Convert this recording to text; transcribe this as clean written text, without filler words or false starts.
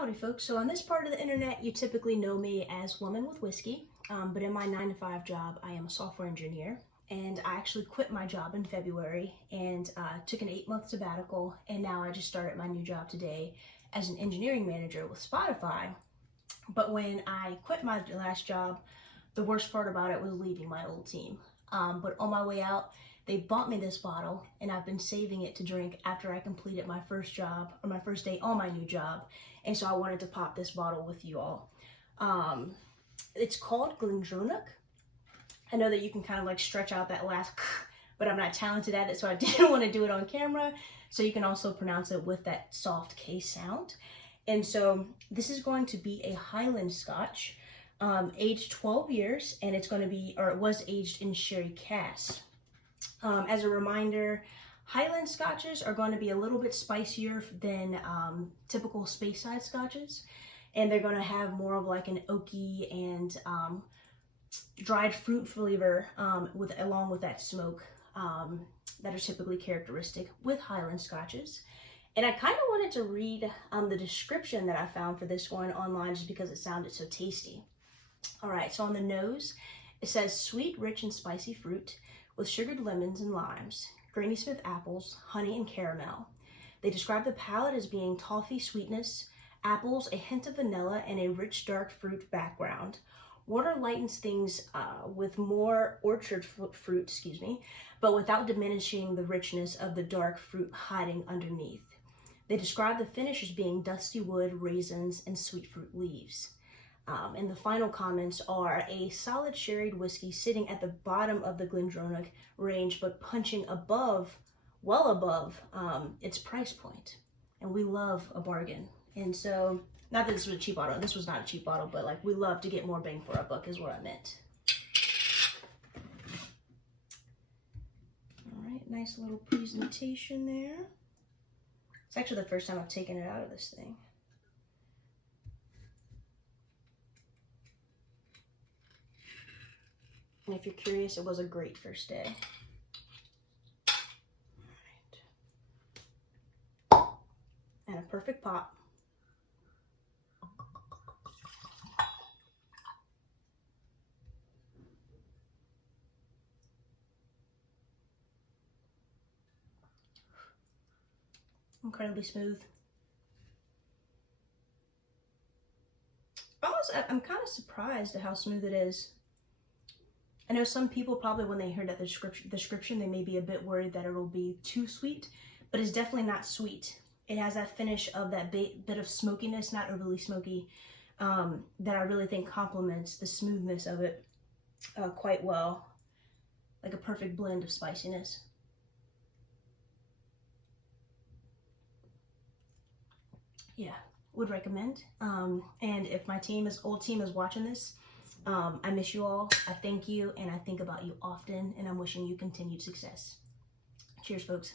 Howdy folks, so on this part of the internet you typically know me as Woman with Whiskey, but in my 9-to-5 job I am a software engineer, and I actually quit my job in February and took an 8-month sabbatical, and now I just started my new job today as an engineering manager with Spotify. But when I quit my last job, the worst part about it was leaving my old team. But on my way out, they bought me this bottle, and I've been saving it to drink after I completed my first job, or my first day on my new job. And so I wanted to pop this bottle with you all. It's called GlenDronach. I know that you can kind of like stretch out that last but I'm not talented at it, so I didn't want to do it on camera. So you can also pronounce it with that soft K sound. And so this is going to be a Highland Scotch, aged 12 years, and it's going to be, or it was aged in sherry cask. As a reminder, Highland Scotches are going to be a little bit spicier than typical Speyside Scotches, and they're going to have more of like an oaky and dried fruit flavor along with that smoke that are typically characteristic with Highland Scotches. And I kind of wanted to read the description that I found for this one online just because it sounded so tasty. All right, so on the nose, it says sweet, rich, and spicy fruit with sugared lemons and limes, Granny Smith apples, honey, and caramel. They describe the palate as being toffee sweetness, apples, a hint of vanilla, and a rich dark fruit background. Water lightens things with more orchard fruit, but without diminishing the richness of the dark fruit hiding underneath. They describe the finish as being dusty wood, raisins, and sweet fruit leaves. And the final comments are a solid sherried whiskey sitting at the bottom of the GlenDronach range, but punching above, well above its price point. And we love a bargain. And so, not that this was a cheap bottle, this was not a cheap bottle, but like we love to get more bang for our buck is what I meant. All right, nice little presentation there. It's actually the first time I've taken it out of this thing. And if you're curious, it was a great first day. All right. And a perfect pop. Incredibly smooth. I'm kind of surprised at how smooth it is. I know some people probably when they hear that description, they may be a bit worried that it'll be too sweet, but it's definitely not sweet. It has that finish of that bit of smokiness, not overly smoky, that I really think complements the smoothness of it quite well. Like a perfect blend of spiciness. Yeah, would recommend. And if my old team is watching this, I miss you all, I thank you, and I think about you often, and I'm wishing you continued success. Cheers, folks.